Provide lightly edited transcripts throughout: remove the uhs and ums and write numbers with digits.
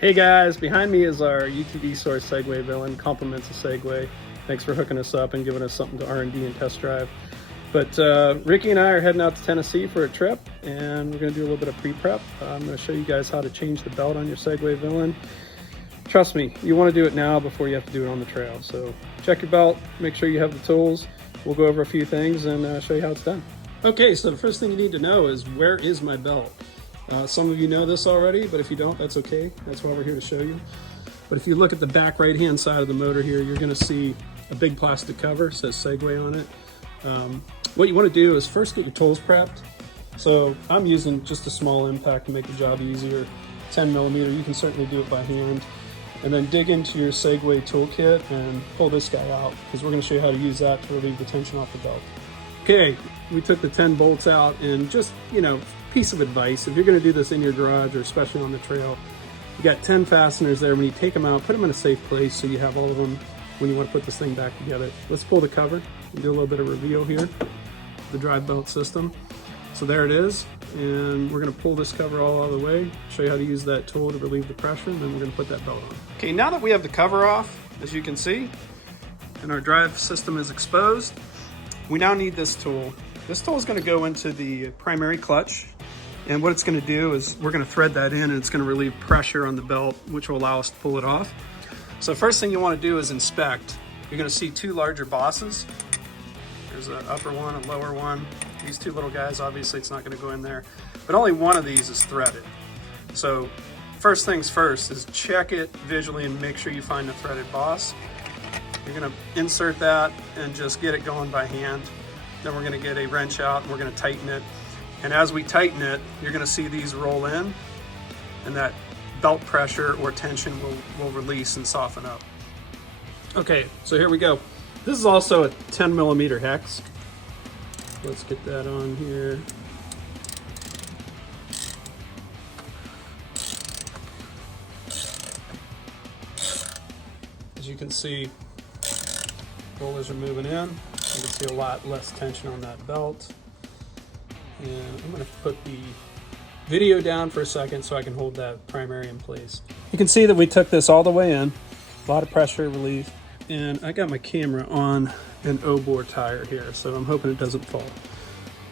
Hey guys, behind me is our UTV source Segway Villain, compliments of Segway. Thanks for hooking us up and giving us something to R&D and test drive. But Ricky and I are heading out to Tennessee for a trip, and we're going to do a little bit of pre-prep. I'm going to show you guys how to change the belt on your Segway Villain. Trust me, you want to do it now before you have to do it on the trail. So check your belt, make sure you have the tools. We'll go over a few things and show you how it's done. Okay, so the first thing you need to know is, where is my belt? Some of you know this already, but if you don't, that's okay. That's why we're here to show you. But if you look at the back right-hand side of the motor here, you're gonna see a big plastic cover, it says Segway on it. What you wanna do is first get your tools prepped. So I'm using just a small impact to make the job easier, 10 millimeter, you can certainly do it by hand. And then dig into your Segway toolkit and pull this guy out, because we're gonna show you how to use that to relieve the tension off the belt. Okay, we took the 10 bolts out, and just, piece of advice, if you're going to do this in your garage or especially on the trail, you got 10 fasteners there. When you take them out, put them in a safe place so you have all of them when you want to put this thing back together. Let's pull the cover and do a little bit of reveal here, the drive belt system. So there it is, and we're going to pull this cover all out of the way, show you how to use that tool to relieve the pressure, and then we're going to put that belt on. Okay, now that we have the cover off, as you can see, and our drive system is exposed, we now need this tool. This tool is going to go into the primary clutch, and what it's going to do is we're going to thread that in, and it's going to relieve pressure on the belt, which will allow us to pull it off. So first thing you want to do is inspect. You're going to see two larger bosses. There's an upper one, a lower one. These two little guys, obviously it's not going to go in there, but only one of these is threaded. So first things first is check it visually and make sure you find the threaded boss. You're going to insert that and just get it going by hand. Then we're going to get a wrench out and we're going to tighten it. And as we tighten it, you're going to see these roll in, and that belt pressure or tension will release and soften up. Okay, so here we go. This is also a 10 millimeter hex. Let's get that on here. As you can see, rollers are moving in. You can see a lot less tension on that belt. And I'm going to put the video down for a second so I can hold that primary in place. You can see that we took this all the way in, a lot of pressure relief, and I got my camera on an O-bore tire here, so I'm hoping it doesn't fall.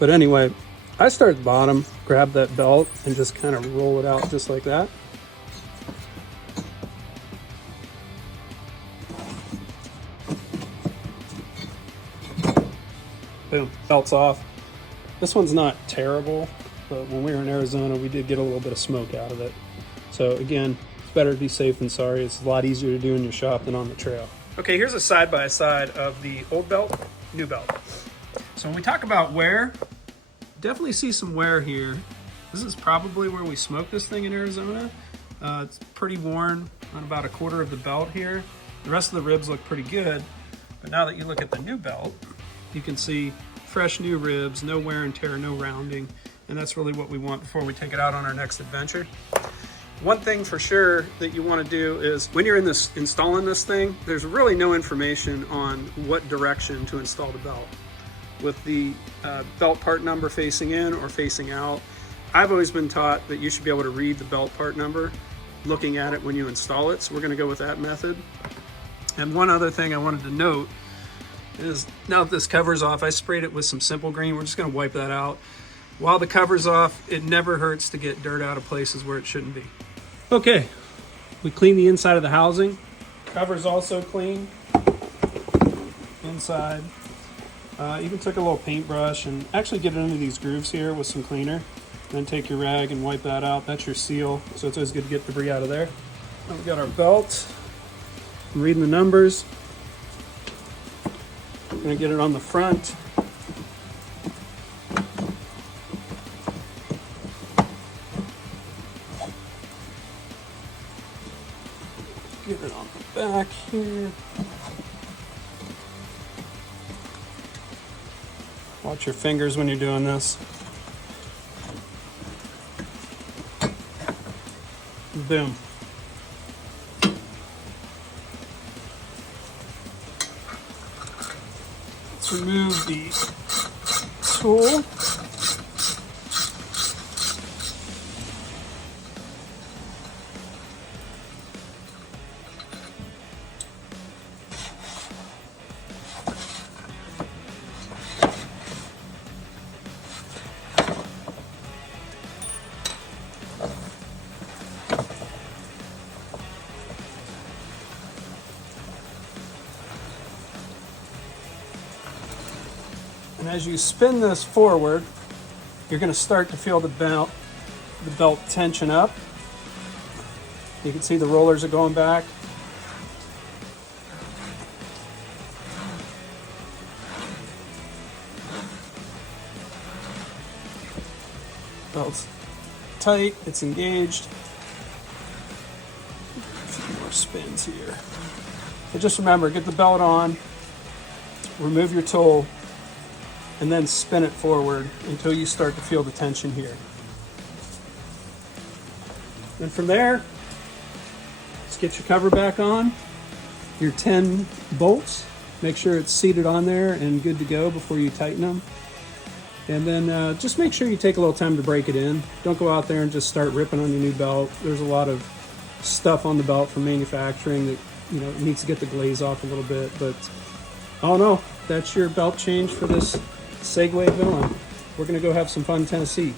But anyway, I start at the bottom, grab that belt, and just kind of roll it out just like that. Boom, belt's off. This one's not terrible, but when we were in Arizona, we did get a little bit of smoke out of it. So again, it's better to be safe than sorry. It's a lot easier to do in your shop than on the trail. Okay, here's a side-by-side of the old belt, new belt. So when we talk about wear, definitely see some wear here. This is probably where we smoked this thing in Arizona. It's pretty worn on about a quarter of the belt here. The rest of the ribs look pretty good, but now that you look at the new belt, you can see fresh new ribs, no wear and tear, no rounding, and that's really what we want before we take it out on our next adventure. One thing for sure that you want to do is, when you're installing this thing, there's really no information on what direction to install the belt. With the belt part number facing in or facing out, I've always been taught that you should be able to read the belt part number looking at it when you install it, so we're going to go with that method. And one other thing I wanted to note is, now that this cover's off, I sprayed it with some Simple Green. We're just going to wipe that out. While the cover's off, it never hurts to get dirt out of places where it shouldn't be. Okay, we cleaned the inside of the housing. Cover's also clean inside. Even took a little paintbrush and actually get it into these grooves here with some cleaner. Then take your rag and wipe that out. That's your seal, so it's always good to get debris out of there. Now we got our belt. I'm reading the numbers. I'm going to get it on the front. Get it on the back here. Watch your fingers when you're doing this. Boom. Let's remove the tool. And as you spin this forward, you're going to start to feel the belt tension up. You can see the rollers are going back. Belt's tight, it's engaged. A few more spins here. But just remember, get the belt on, remove your tool, and then spin it forward until you start to feel the tension here. And from there, let's get your cover back on, your 10 bolts. Make sure it's seated on there and good to go before you tighten them. And then just make sure you take a little time to break it in. Don't go out there and just start ripping on your new belt. There's a lot of stuff on the belt from manufacturing that, you know, needs to get the glaze off a little bit. But oh no, that's your belt change for this Segway Villain. We're gonna go have some fun in Tennessee.